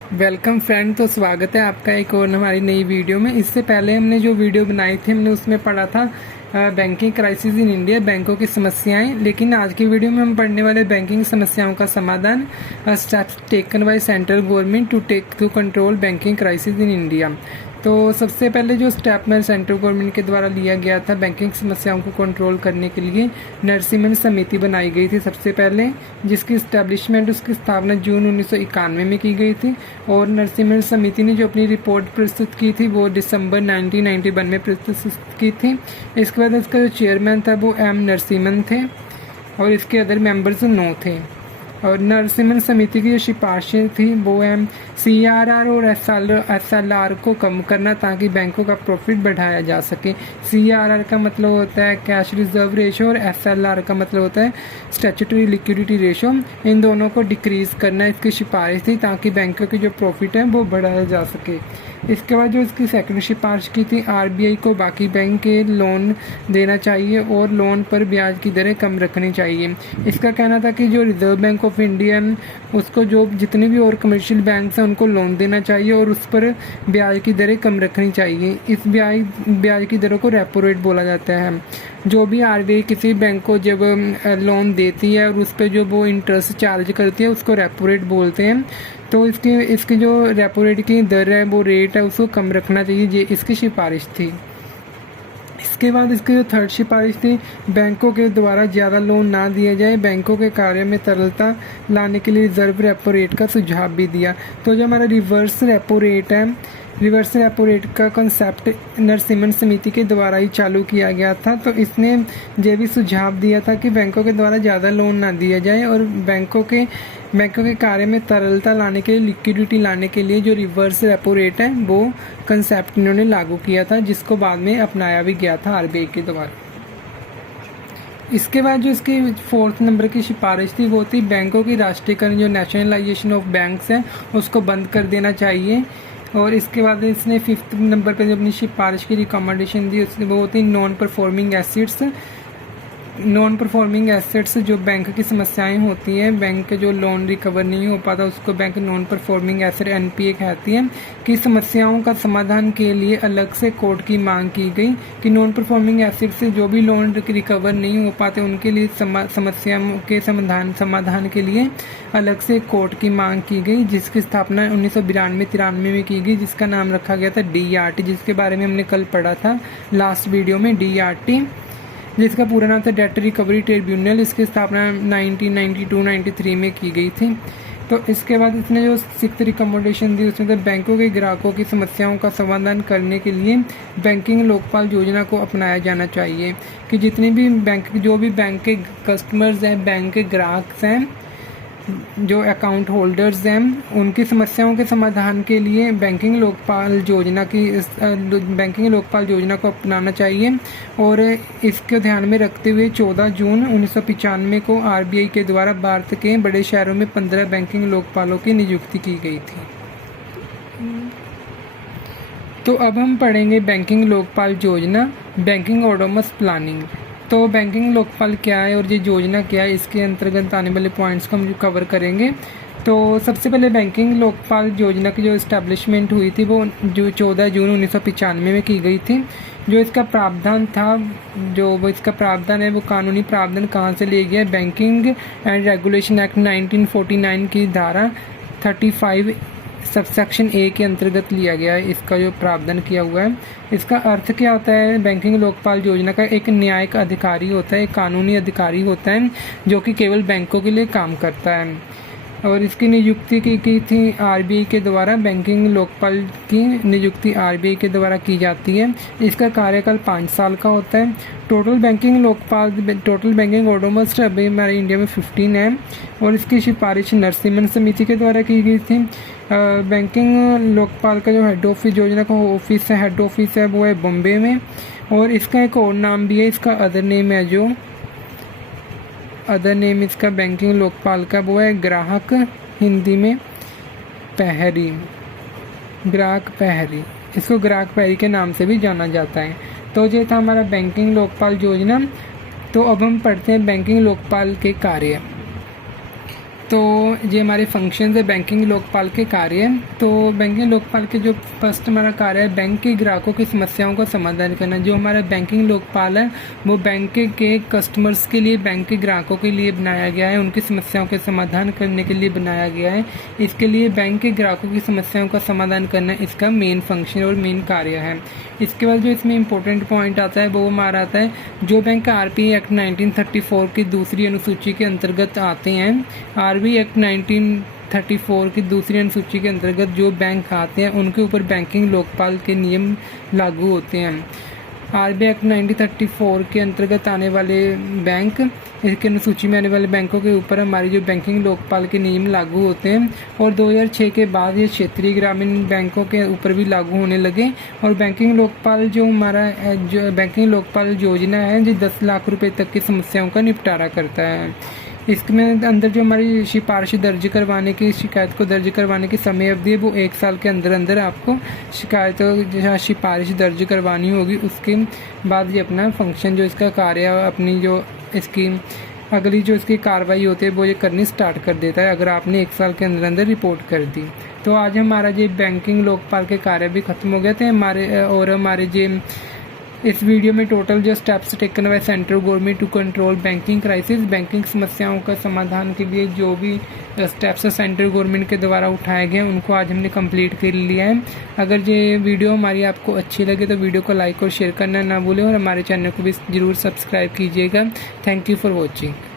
Welcome friend. तो स्वागत है आपका एक और हमारी नई वीडियो में। इससे पहले हमने जो वीडियो बनाई थी हमने उसमें पढ़ा था बैंकिंग क्राइसिस इन इंडिया, बैंकों की समस्याएं। लेकिन आज की वीडियो में हम पढ़ने वाले बैंकिंग समस्याओं का समाधान, steps taken by central government to control banking crisis in India. तो सबसे पहले जो स्टेप में सेंट्रल गवर्नमेंट के द्वारा लिया गया था बैंकिंग समस्याओं को कंट्रोल करने के लिए, नरसिम्हन समिति बनाई गई थी सबसे पहले, जिसकी स्टैब्लिशमेंट, उसकी स्थापना जून 1991 में की गई थी। और नरसिम्हन समिति ने जो अपनी रिपोर्ट प्रस्तुत की थी वो दिसंबर 1991 में प्रस्तुत की थी। इसके बाद इसका जो चेयरमैन था वो एम नरसिम्हन थे और इसके अदर मेंबर्स 9 थे। और नरसिम्हन समिति की जो सिफारिशें थी वो एम CRR और SLR को कम करना ताकि बैंकों का प्रॉफिट बढ़ाया जा सके। CRR का मतलब होता है कैश रिजर्व रेशो और SLR का मतलब होता है स्टैट्यूटरी लिक्विडिटी रेशो। इन दोनों को डिक्रीज करना इसकी सिफारिश थी ताकि बैंकों की जो प्रॉफिट है वो बढ़ाया जा सके। इसके बाद जो इसकी सेकंड सिफारिश की थी, RBI को बाकी बैंक के लोन देना चाहिए और लोन पर ब्याज की दरें कम रखनी चाहिए। इसका कहना था कि जो रिजर्व बैंक ऑफ इंडिया उसको जो जितने भी और कमर्शियल बैंक हैं उनको लोन देना चाहिए और उस पर ब्याज की दरें कम रखनी चाहिए। इस ब्याज की दरों को रेपो रेट बोला जाता है। जो भी RBI किसी बैंक को जब लोन देती है और उस पर जो वो इंटरेस्ट चार्ज करती है उसको रेपो रेट बोलते हैं। तो इसकी जो रेपो रेट की दर है, वो रेट है, उसको कम रखना चाहिए, ये इसकी सिफारिश थी। इसके बाद इसकी जो थर्ड सिफारिश थी, बैंकों के द्वारा ज़्यादा लोन ना दिया जाए, बैंकों के कार्य में तरलता लाने के लिए रिजर्व रेपो रेट का सुझाव भी दिया। तो जो हमारा रिवर्स रेपो रेट है, रिवर्स रेपो रेट का कंसेप्ट नरसिम्हन समिति के द्वारा ही चालू किया गया था। तो इसने ये भी सुझाव दिया था कि बैंकों के द्वारा ज़्यादा लोन ना दिया जाए और बैंकों के कार्य में तरलता लाने के लिए, लिक्विडिटी लाने के लिए जो रिवर्स रेपो रेट है वो कंसेप्ट इन्होंने लागू किया था, जिसको बाद में अपनाया भी गया था RBI के द्वारा। इसके बाद जो इसकी फोर्थ नंबर की सिफारिश थी वो थी बैंकों की राष्ट्रीयकरण, जो नेशनलाइजेशन ऑफ बैंक्स है उसको बंद कर देना चाहिए। और इसके बाद इसने फिफ्थ नंबर पर जो अपनी सिफारिश की रिकमेंडेशन दी उसकी वो होती नॉन परफॉर्मिंग एसेट्स। जो बैंक की समस्याएं होती हैं, बैंक के जो लोन रिकवर नहीं हो पाता उसको bank non performing asset NPA कहती है, कि समस्याओं का समाधान के लिए अलग से कोर्ट की मांग की गई कि नॉन परफॉर्मिंग एसेट से जो भी लोन रिकवर नहीं हो पाते उनके लिए समस्याओं के समाधान के लिए अलग से कोर्ट की मांग की गई, जिसकी स्थापना 1992-93 में की गई, जिसका नाम रखा गया था DRT, जिसके बारे में हमने कल पढ़ा था लास्ट वीडियो में, DRT, जिसका पूरा नाम था डेट रिकवरी ट्रिब्यूनल। इसकी स्थापना 1992-93 में की गई थी। तो इसके बाद इसने जो सिक्स्थ रिकमेंडेशन दी उसमें तो बैंकों के ग्राहकों की समस्याओं का समाधान करने के लिए बैंकिंग लोकपाल योजना को अपनाया जाना चाहिए, कि जितने भी जो भी बैंक के कस्टमर्स हैं, बैंक के ग्राहक हैं, जो अकाउंट होल्डर्स हैं, उनकी समस्याओं के समाधान के लिए बैंकिंग लोकपाल योजना को अपनाना चाहिए। और इसके ध्यान में रखते हुए 14 जून 1995 को RBI के द्वारा भारत के बड़े शहरों में 15 बैंकिंग लोकपालों की नियुक्ति की गई थी। तो अब हम पढ़ेंगे बैंकिंग लोकपाल योजना, बैंकिंग ऑटोनमस प्लानिंग। तो बैंकिंग लोकपाल क्या है और ये योजना क्या है, इसके अंतर्गत आने वाले पॉइंट्स को हम कवर करेंगे। तो सबसे पहले बैंकिंग लोकपाल योजना की जो इस्टेब्लिशमेंट हुई थी वो जो 14 जून 1995 में की गई थी। जो इसका प्रावधान था, वो कानूनी प्रावधान कहाँ से ले गया, बैंकिंग एंड रेगुलेशन एक्ट 1949 की धारा 35 सबसेक्शन A के अंतर्गत लिया गया है। इसका जो प्रावधान किया हुआ है, इसका अर्थ क्या होता है, बैंकिंग लोकपाल योजना का एक न्यायिक अधिकारी होता है, एक कानूनी अधिकारी होता है जो कि केवल बैंकों के लिए काम करता है। और इसकी नियुक्ति की थी RBI के द्वारा। बैंकिंग लोकपाल की नियुक्ति RBI के द्वारा की जाती है। इसका कार्यकाल 5 साल का होता है। टोटल बैंकिंग ऑटोनमस अभी हमारे इंडिया में 15 है और इसकी सिफारिश नरसिम्हन समिति के द्वारा की गई थी। बैंकिंग लोकपाल का जो हेड ऑफिस योजना का हेड ऑफिस है वो है बॉम्बे में। और इसका एक और नाम भी है, इसका अदर नेम इसका बैंकिंग लोकपाल का वो है ग्राहक, हिंदी में ग्राहक प्रहरी, इसको ग्राहक प्रहरी के नाम से भी जाना जाता है। तो ये था हमारा बैंकिंग लोकपाल योजना। तो अब हम पढ़ते हैं बैंकिंग लोकपाल के कार्य। तो ये हमारे फंक्शन है बैंकिंग लोकपाल के कार्य। तो बैंकिंग लोकपाल के जो फर्स्ट हमारा कार्य है बैंक के ग्राहकों की समस्याओं का समाधान करना। जो हमारा बैंकिंग लोकपाल है वो बैंक के कस्टमर्स के लिए, बैंक के ग्राहकों के लिए बनाया गया है, उनकी समस्याओं के समाधान करने के लिए बनाया गया है। इसके लिए बैंक के ग्राहकों की समस्याओं का समाधान करना इसका मेन फंक्शन और मेन कार्य है। इसके बाद जो इसमें इंपॉर्टेंट पॉइंट आता है वो हमारा आता है जो बैंक आरबीआई एक्ट 1934 की दूसरी अनुसूची के अंतर्गत आते हैं। आरबीआई एक्ट 1934 की दूसरी अनुसूची के अंतर्गत जो बैंक आते हैं उनके ऊपर बैंकिंग लोकपाल के नियम लागू होते हैं। आरबीआई एक्ट 1934 के अंतर्गत आने वाले बैंक, इसके अनुसूची में आने वाले बैंकों के ऊपर हमारी जो बैंकिंग लोकपाल के नियम लागू होते हैं। और 2006 के बाद ये क्षेत्रीय ग्रामीण बैंकों के ऊपर भी लागू होने लगे। और बैंकिंग लोकपाल जो हमारा जो बैंकिंग लोकपाल योजना है जो 10 लाख रुपए तक की समस्याओं का निपटारा करता है। इसमें अंदर जो हमारी सिफारिश दर्ज करवाने की, शिकायत को दर्ज करवाने की समय अवधि है वो 1 साल के अंदर अंदर आपको सिफारिश दर्ज करवानी होगी। उसके बाद ये अपना फंक्शन जो इसका कार्य अपनी जो इसकी अगली जो इसकी कार्रवाई होती है वो ये करनी स्टार्ट कर देता है अगर आपने 1 साल के अंदर अंदर रिपोर्ट कर दी। तो आज हमारा ये बैंकिंग लोकपाल के कार्य भी खत्म हो गए थे हमारे जो इस वीडियो में टोटल जो steps taken by central government to control banking crisis, बैंकिंग समस्याओं का समाधान के लिए जो भी स्टेप्स सेंट्रल गवर्नमेंट के द्वारा उठाए गए उनको आज हमने कंप्लीट कर लिया है। अगर ये वीडियो हमारी आपको अच्छी लगे तो वीडियो को लाइक और शेयर करना ना भूलें और हमारे चैनल को भी ज़रूर सब्सक्राइब कीजिएगा। Thank you for watching.